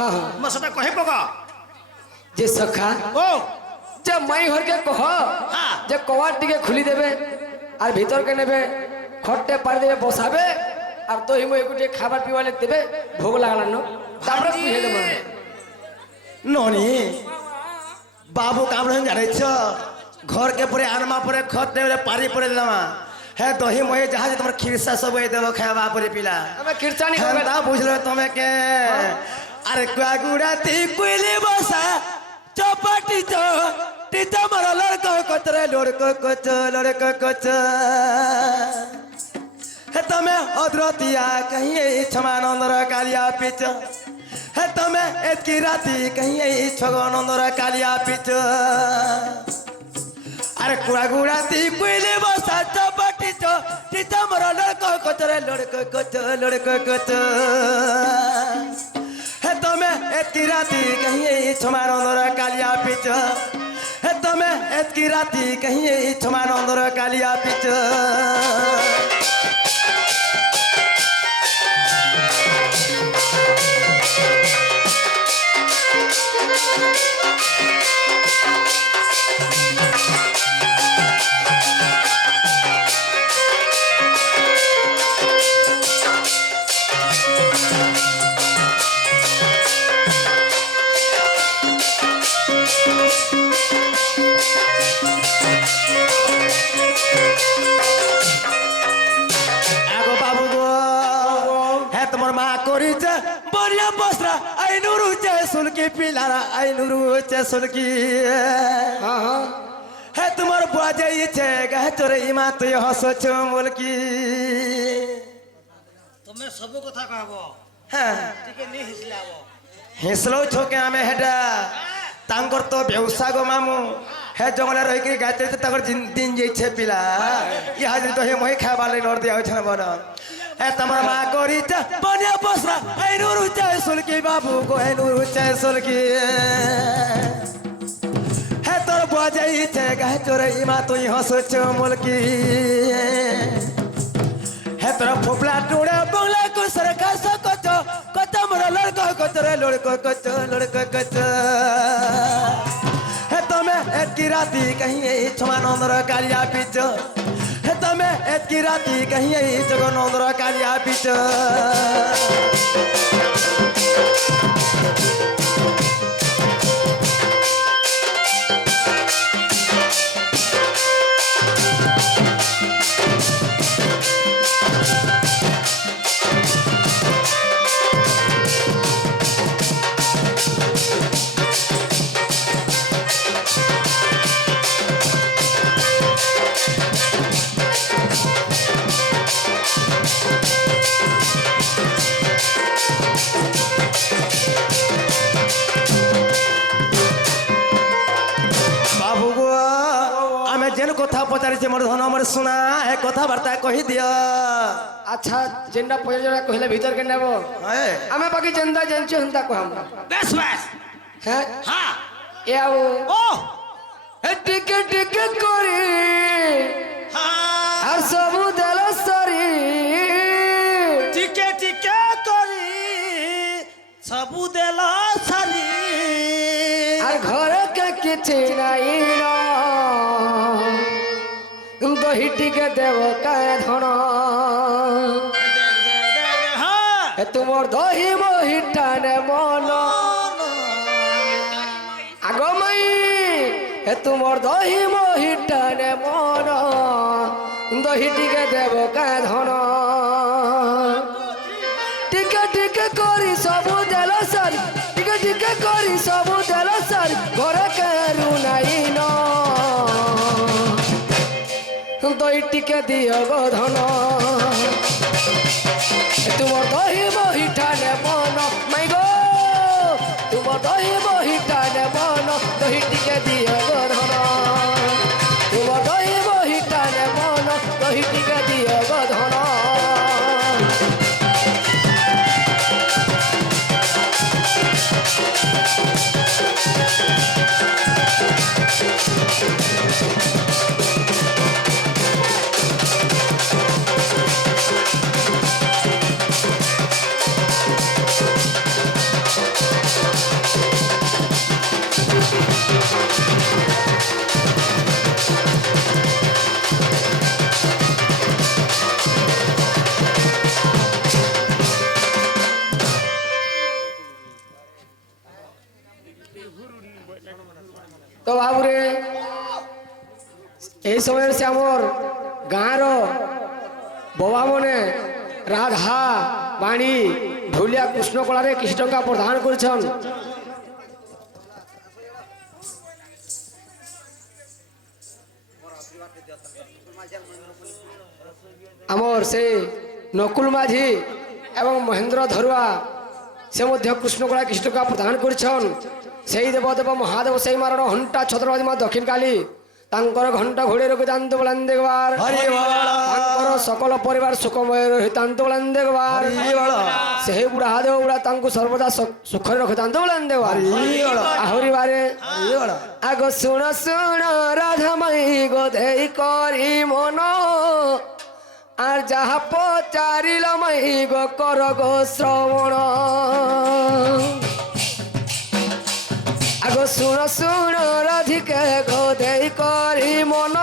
हाँ मैं सेटा कहे पका जे सखा ओ जब माई हर के कह हाँ। जे कवाट टिके खुली देबे और भीतर के नेबे खट्टे पार देबे बसाबे और दही मई गुटे खाবার पिवाले देबे भोग लागला न तापर पिहे देबे नोनी बाबू काम नहीं जाने घर के पूरे आनमा पूरे खत दे पारी पड़े देवा है दही मही जहाज तुम खीरसा सब देव खावा पूरे पिला हमें किरचानी होबे ता बुझलो तमे के अरे कुआ गुड़ा ती कुइली बसा चपाटी चो टीचा मर लड़को कचरे लड़को कच हे तमे अद्रतिया कहीं क्षमानंदर कालिया पिच हे तमे एतकी राती कहीं छगनंदर कालिया पिच अरे कुआ गुड़ा ती कुइली बसा चपाटी चो टीचा मर लड़को कचरे लड़को कच हे तमे एतकी राती कहीं छमानंदर कालिया पिच हे तमे एतकी राती कहीं छमानंदर कालिया पिच सुनकी पिलारा आई नुरु चे सुनकी हां हां है तुम्हार बाजे छे गह तोरे इमा तो हसो छ मोलकी তুমি সব কথা কহবো हां টিকে নি হিসলাবো हिसलो छोके आमे हेडा तांकर तो बेउसा गो मामू है जंगल रही के गाते तो तकर दिन जे छे पिला या दिन तो हे मोहि खाबा ले नोर दिया छ बन है तमरा मा करी छ बनिया बसरा आई नुरु चे सुनकी बाबू को आई नुरु चे सुनकी है तोर बाजे छे गह तोरे इमा तो हसो छ मोलकी है तोरा फोपला टोड़े बंगला को सरका सकच कत मोर लड़को कचरे लड़को कच है तमे एतकी राती कहीं छमानंदर कालिया पिच है तमे एतकी राती कहीं जगनंदर कालिया पिच कथा पचारि मोर धन मोर सुना है कथा वार्ता कही दिया अच्छा जेंडा पयजरा कहले भीतर के नेबो हमें बाकी जेंदा जेंचे हंता को हम बस बस है हां ए आओ ओ ए टिके करी हां हर सबु देलो सरी टिके करी सबु देला सारी আর ঘরে কে কিছু নাই না দহিটিকে দেব কায় ধন हां তোমার দহি মহিটানে মন আগমাই তোমার দহি মহিটানে মন দহিটিকে দেব কায় ধন টিকে করি সবু দেল সারি টিকে করি সবু দেল সারি ঘরে কেরু নাই ন দই টিকে দিও গো ধন তোমার দহি মহিটানে মন মাই গো তোমার দহি মহিটানে মন দহি টিকে দিও গো ধন তোমার দহি মহিটানে মন দহি টিকে দিও গো ধন তো বাবুরে এই সময় সে আমার গাঁর বাবা মনে রাধা বাণী ঢুলিয়া কৃষ্ণ কলারে কিছু টঙ্কা প্রদান করছেন। আমার সেই নকুল মাঝি এবং মহেন্দ্র ধরুয়া সে মধ্যে কৃষ্ণ কলা কিছু টঙ্কা প্রদান করছেন। সেই দেবদেব মহাদেব সেই মারণ ঘণ্টা ছত্রবাদী মা দক্ষিণ কালী তাঙ্কর ঘণ্টা ঘোড়ে রোগে জানতে বলেন দেখবার তাঙ্কর সকল পরিবার সুখময় রহি তান্তে বলেন দেখবার সেই বুড়া দেব বুড়া তাঙ্কু সর্বদা সুখরে রখে তান্তে বলেন দেখবার আহরি বারে আগ শুণ শুণ রাধা মাই গো দেই করি মন আর যাহা পচারিল মাই গো কর গো শ্রবণ। আগ শুণ শুণ রাধিকে গো দেই করি মন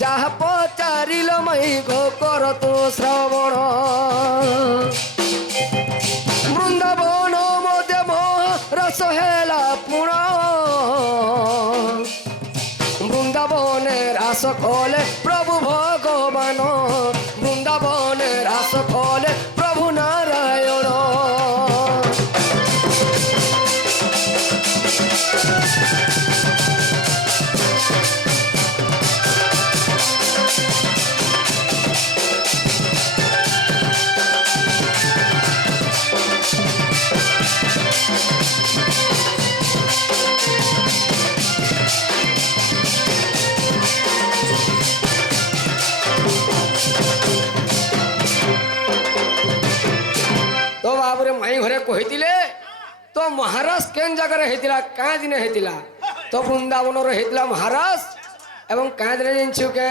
যাহা পচারিল মাই গো কর তু শ্রবণ। বৃন্দাবন মধ্যে রস হেলা পুণ বৃন্দাবনে রাস কলে প্রভু ভগবান বৃন্দাবনে রাস কলে প্রভু নারায়ণ। তো বাবুরে মাই ঘরে কহিলে তো মহারাজ কেন জায়গায় হয়েছিল কাঁ দিনে হয়েছিল তো বৃন্দাবনর হয়েছিল মহারাজ এবং কাঁ দিনে জানিছু কে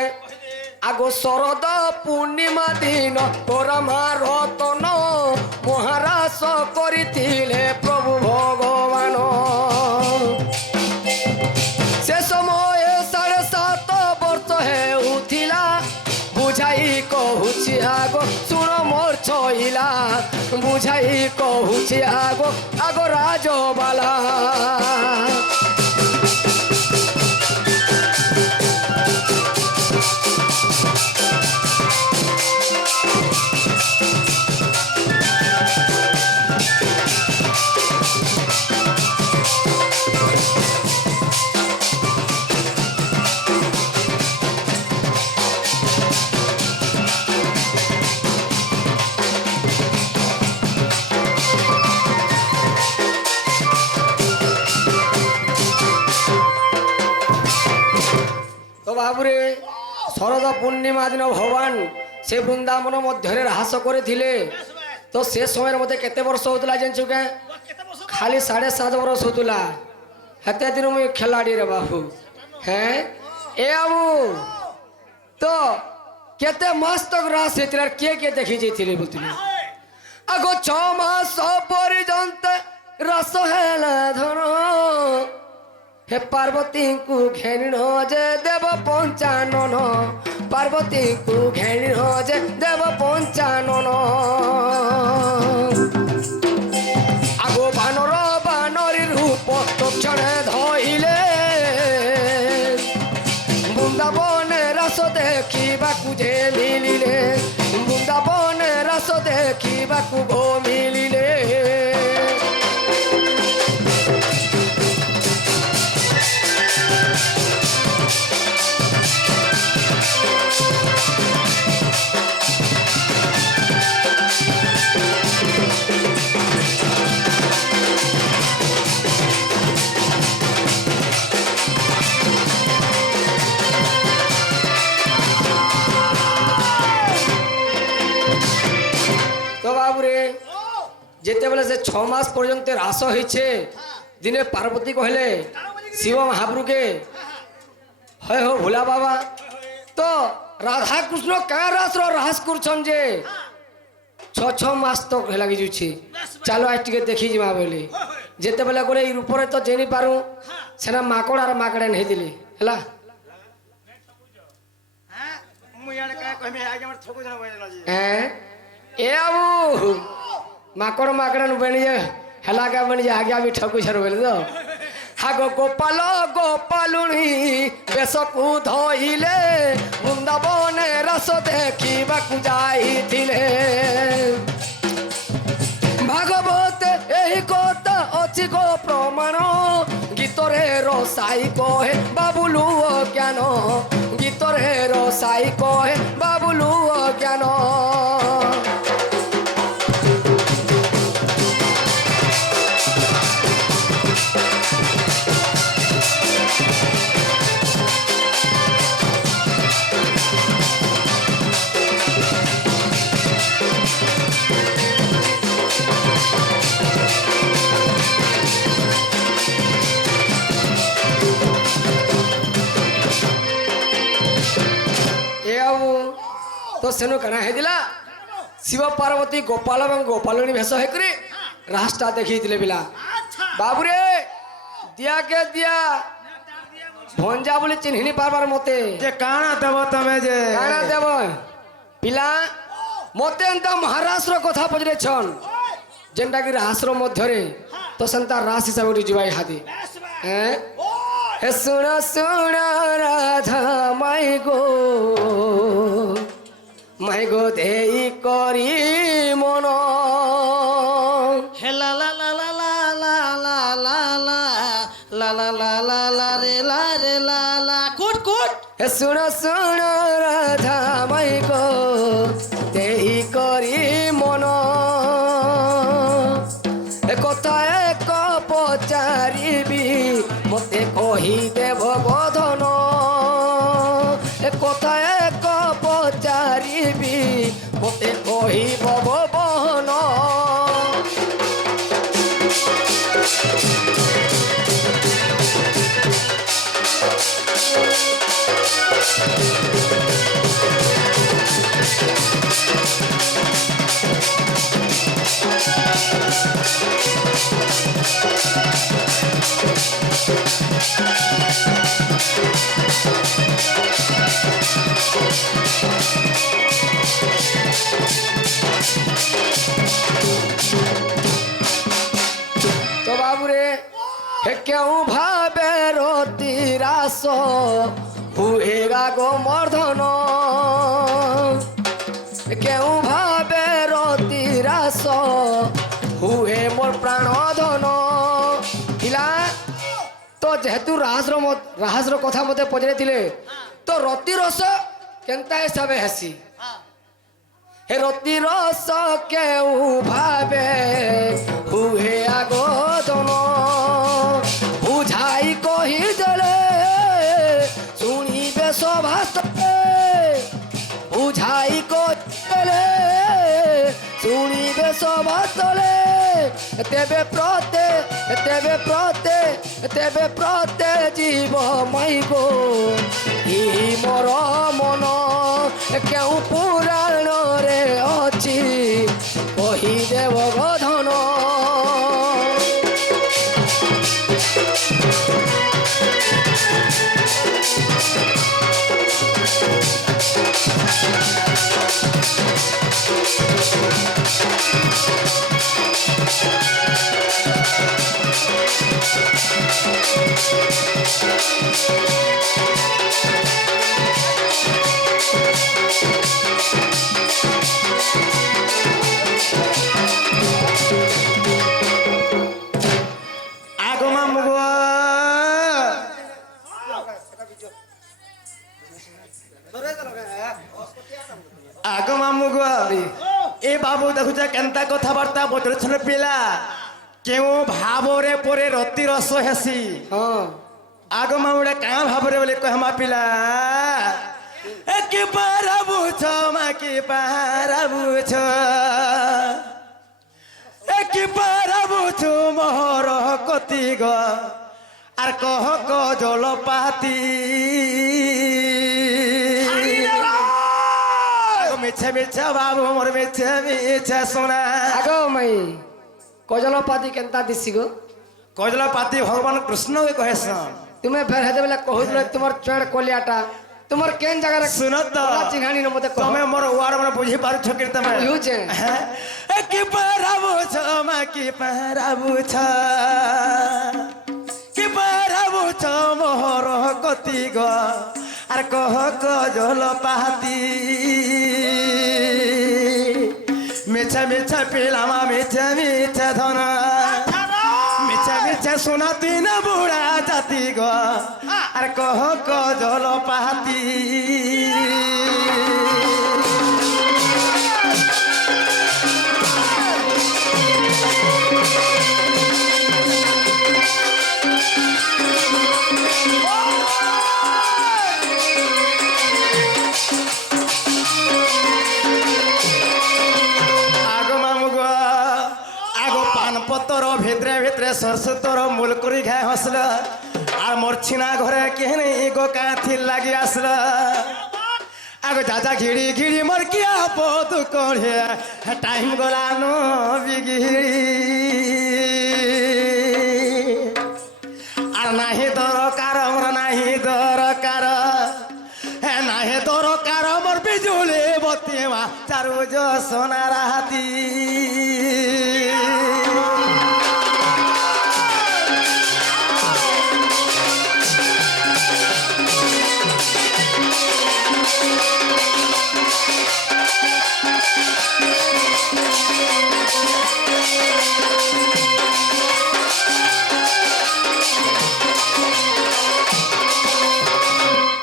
আগ শরদ পূর্ণিমা দিন তোরা রতন মহারাজ করিলে প্রভু ভগবান। সে সময় 7.5 বর্ষ হেউথিলা বুঝাই কহুছি আগ শুণ মোর ছইলা বুঝাই কহুছি আগ আগ রাজবালা। বাবুরে শরদ পূর্ণিমা দিন ভগবান সে বৃন্দাবন মধ্যে হ্রাস করেছিলে তো সে সময়ের মধ্যে কেতে বর্ষ হউতলা জানিছু কে খালি 7.5 বর্ষ হউতলা হেতে দিন মুই খেলাড়ি রে বাবু। হ্যাঁ এ বাবু তো কেতে মাস তক রাস হয়েছিল আর কে কে দেখি যাইছিলে বলছিলে আগ 6 মাস পর্যন্ত রস হেলা ধন হে পার্বতী কু ঘেণ যে দেব পঞ্চানন পার্বতী কু ঘেণ যে দেব পঞ্চানন। আগো বানর বানরী রূপ তক্ষণে ধইলে বৃন্দাবনে রাস দেখিবাকু যে মিলিলে বৃন্দাবনে রাস দেখিবাকু গো মিলিলে। যেতবে সে 6 মাস পর্যন্ত হ্রাস হয়েছে দিনে পার্বতী কহিলে শিব মহাপ্রভুকে হয় হো ভোলা বাবা তো রাধা কৃষ্ণ কাঁ হ্রাস করছন যে 6 মাস তক লাগি যাচ্ছে চালো আজ টিকে দেখি যা বলে যেতবে করে এই রূপরে তো জেনি পারু সেনা মাকড় আর মাকড়ে নেই দিলে হেলা হ্যাঁ এ বাবু মাকড় মাকড় বনি যে হেলা কা বনি যে আগে আমি ঠকু ছাড় বলে তো ହାଗ ଗୋପାଳ ଗୋପାଳୁଣୀ ବେଶକୁ ଧଇଲେ ବୃନ୍ଦାବନେ ରସ ଦେଖିବାକୁ ଯାଇଥିଲେ। ଭାଗବତ ଏହି କଥା ଅଛି ଗୋ ପ୍ରମାଣ ଗୀତରେ ରସାଇ କହେ ବାବୁଲୁ ଅଜ୍ଞାନ ଗୀତରେ ରସାଇ କହେ ବାବୁଲୁ ଅଜ୍ଞାନ। तो सेनु कना हेदिला शिव पार्वती गोपाल एवं गोपालनी भेष हेकरी रास्ता देखी पिला बाबू रे दिया के दिया भंजा बोली चिन्हिनी पारबार मते जे काना देव तमे जे काना देव पिला मते एंता महाराष्ट्र कथा पजरे छन जेंटा कि राष्ट्र मध्य रे तो संता रास हिसाब उठी जिवाई हादी हैं हे सुना सुना राधा माई गो देई करी मन हे ला ला ला ला ला ला ला ला ला ला ला ला ला रे ला कुट कुट हे सुन सुन राधा माई गो देई करी मन ए कथा एक पचारिबी मते कही देव बधन ए कथा एक पचारिबी मते कही बहन तो बाबू रे हे क्यों भावे रोती रास हुएगा गो मर्दन क्यों भावे रोती रास हुए मोर प्राण धन पिला तो जेहेतु राहस्र कथा मते पचरे तो रति रस केनता हिसाब हेसी हे रति रस केउ भावे हुए आगो दन बुझाई कही देले शुणिबे सभास्तले बुझाई कहिले शुणिबे सभास्तले तेबे प्रते जीव माई गो इ मोर मन केउ पुराण रे अछि कही देव गधन आगमा मुगवा आगमा मुगवा ए बाबू देखुछ केनता कथाबार्ता बदलछन पिला केउ भावरे परे रति रस हेसी हाँ आगमा उडे का भावरे बोले कहमा पिला ए कि पाराबु छ मा कि पाराबु छ ए कि पाराबु छु मोहर कति ग आर कह क जलपाती मिछे मिछे बाबू मोर मिछे मिछे सुना आगो मई कजलपाती केनता दिसी गो कजलपाती भगवान कृष्ण के कहेसन तुम्हें फेर हेदे बेला कहू तुमर चेड़ कोलियाटा तुमर केन जगह सुन तो चिन्हानी न मते तमे मोर वार मन बुझी पार छकिर तमे बुझे ए कि पाराबु छ मा कि पाराबु छ कि কতি গ আর কহ কজল পাহাতি মিছা মিছা পেলামা মিছা মিছা ধন মিছা মিছা সোনা তুই না বুড়া জাতি গ আর কহ কজল পাহাতি পতর ভিতরে ভিতরে সরষে তোর মূল করি খাই হসল আর মোর ছিনা ঘরে কেহনে গো কাঁথি লাগি আসল আগো যাজা ঘিড়ি ঘিড়ি মোর কি আপদ করে টাইম গলানো বিগিড়ি আর নাহি দরকার মোর নাহি দরকার নাহি দরকার মোর বিজুলি বতিমা চারু সোনার হাতি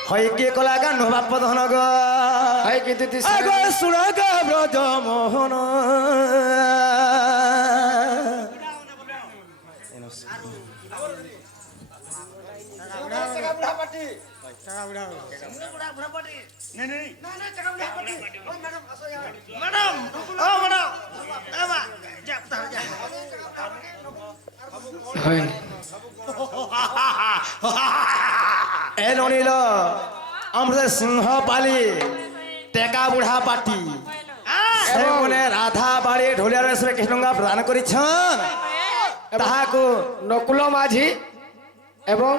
হয় কে কলা গান বাপ ধন গ হয় কি দিদি আগ সুর গ ব্রজ মোহন হয় এ ননিল আমরা সিংহ পালি টেকা বুড়া পাটি সেমনে রাধা বাড়ি ঢোলিয়ার বেশে কৃষ্ণঙ্গা প্রদান করেছেন তাহাকু নকুল মাঝি এবং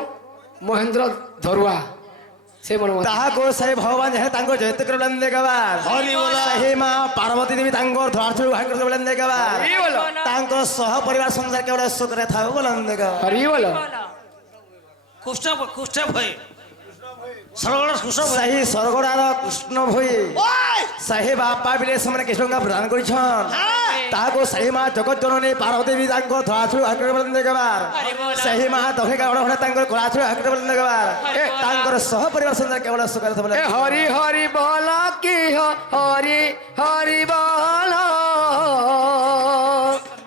মহেন্দ্র ধরুয়া সে মনে তাহাকু সেই ভগবান যে তাঙ্ক জয়তে করে বলেন দেখাবার সেই মা পার্বতী দেবী তাঙ্কর ধরাছড়ি ভাগ করে বলেন দেখাবার তাঙ্ক সহ পরিবার সংসার কেবল সুখরে থাকবে বলেন দেখাবার হরি বলো কুষ্ঠ ভয় সরগড় কুষ্ঠ ভয় সেই স্বর্গড়ার কৃষ্ণ ভই সেই বাপা বিলে ସେମାନେ কৃষ্ণঙ্গা প্রদান করেছেন তাহাকু সেই মা জগৎ জননী পার্বতী দেবী তাঙ্ক ধরাছড়ি ভাগ করে বলেন দেখাবার সেই মা দহে গাওড় হলে তাঙ্কর কলাছড়ি ভাগ করে বলেন দেখাবার তাঙ্কর সহ পরিবার সংসার কেবল সুখরে থাকবে এ হরি হরি বল কি হরি হরি বল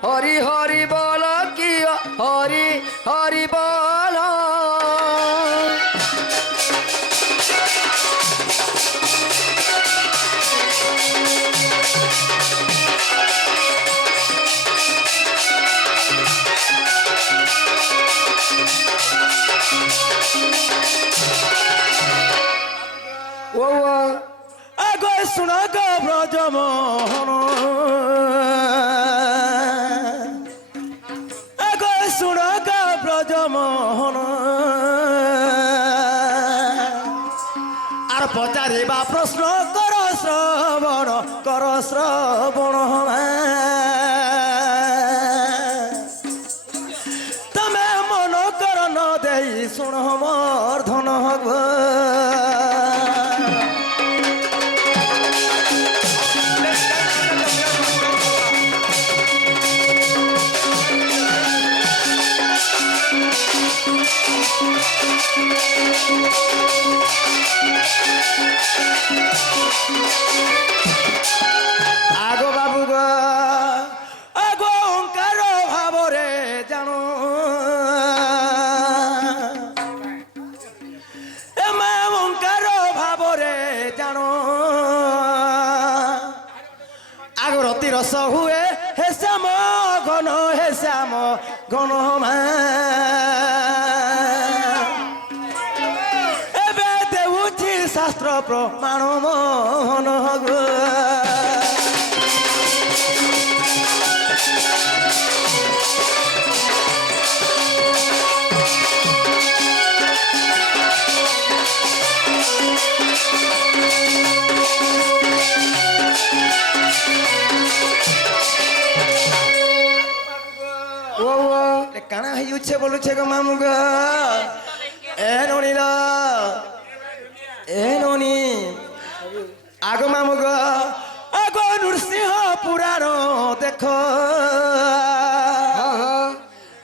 হরি হরি বল কি হরি হরি বল ও আগো শুন গো ব্রজ মোহন আগো শুন গো ব্রজ মোহন আর পচারিবা প্রশ্ন কর শ্রবণ তমে মন কর ন দেই শুণ মোর ধন আগো বাবু গো আগো ওঙ্কার ভাবরে জানো এমা ওঙ্কার ভাবরে জানো আগ রতি রস হুয়ে হে শ্যাম ঘন মা এবে দেউছি শাস্ত্র প্রমাণ মোহন গো কাଣା হইছে বলুছে গো মামু গো এ ননিল এ ননি আগ মামুগ আগ নৃসিংহ পুরাণ দেখ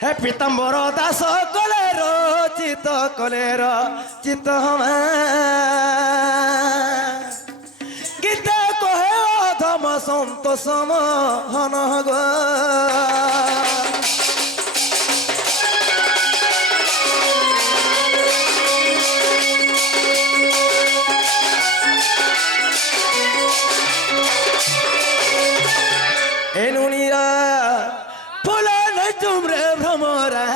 হে পীতাম্বর দাস কলের চিত গীতে কহে অধম সন্তোষ মহন গ এনুনিরা ফুলা নচুম রে ভ্রমরা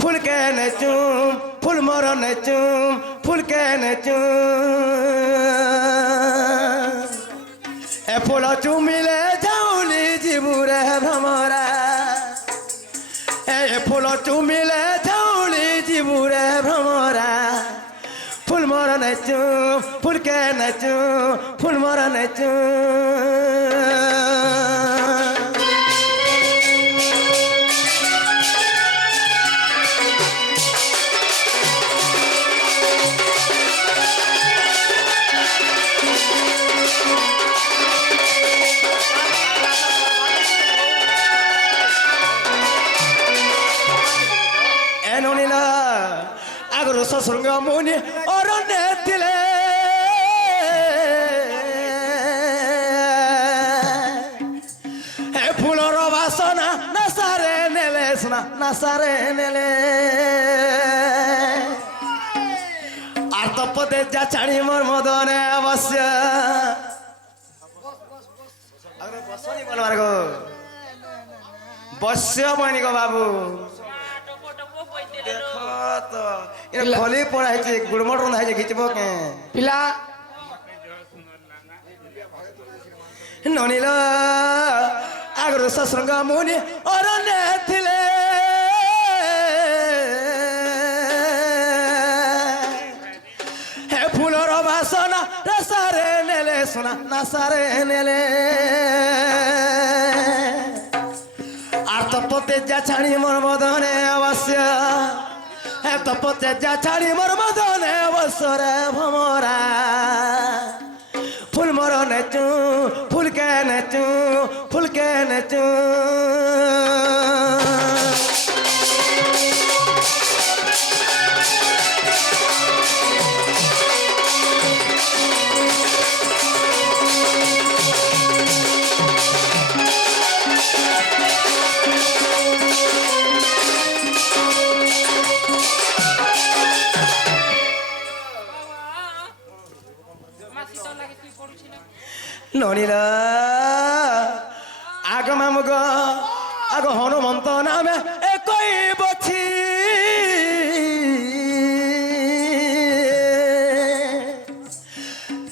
ফুলকে নচুম ফুল মর নচুম ফুলকে নচুম এ ফুল চুমিলে যাউলি জিবুরে ভ্রমরা এ ফুল চুমিলে যাউলি জিবুরে ভ্রমরা ফুল মর নচু ফুলকে নচু ফুল মর নচু এনুনিলা আগর সসঙ্গ মুনি অরণ্যে ଥିଲେ হে ফুলর বাসনা নাসারে নেলে সোনা নাসারে নেলে আর তপতে যা ছাড়ি মোর মদনে অবশ্য বসনি বলবার গো বস্য বনি গো বাবু দেখো তো এটা খলি পড়া হয়েছে গুড়মট রন্ধা হয়েছে ঘিচব কে পিলা ননিল আগর সসঙ্গ মুনি অরণ্যে ଥିଲେ হে ফুলর বাসনা রসারে নেলে সোনা নাসারে নেলে আর তপতে যা ছাড়ি মোর মদনে অবশ্য হে তপতে যা ছাড়ি মোর মদনে অবশ্য রে ভমরা ফুল মর নেচু ফুলকে নেচু ফুলকে নেচু ননিলা আগ মামুগ আগ হনুমন্ত নামে একই বছি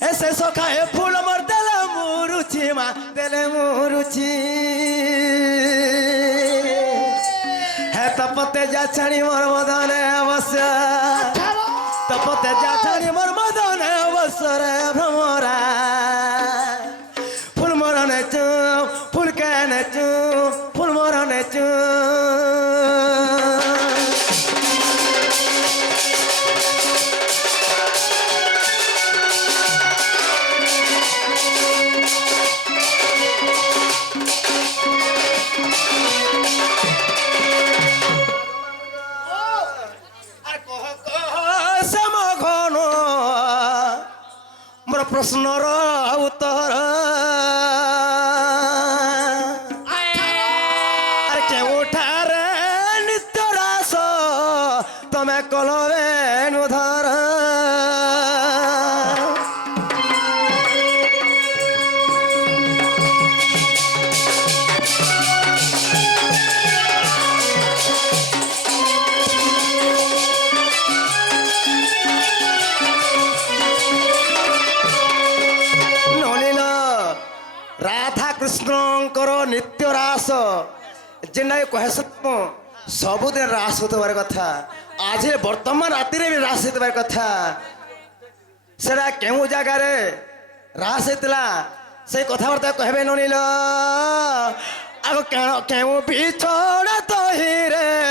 এসে সখায়ে ফুল মর দেলে মুরুছি মা দেলে মুরুছি হে তপতে যা ছাড়ি মোর মদনে অবশ্য তপতে যা ছাড়ি মোর মদনে অবশ্য রে ভ্রমরা ফুল মর নেচু ফুলকে নেচু ফুল মর নেচু প্রশ্নর উত্তর আর কেউঠারে নিত্য রাস তমে কলবে নুধর রাধা কৃষ্ণଙ୍କର ନିତ୍ୟ ରାସ ଯେନ୍ଟାକି କହେସ ସବୁଦିନ ରାସ ହଉଥିବାର କଥା ଆଜି ବର୍ତ୍ତମାନ ରାତିରେ ବି ରାସ ହେଇଥିବାର କଥା ସେଟା କେଉଁ ଜାଗାରେ ରାସ ହେଇଥିଲା ସେଇ କଥାବାର୍ତ୍ତା କହିବେ ନନିଲ ଆଉ କେଉଁ ବିଛଣା ତ দহি রে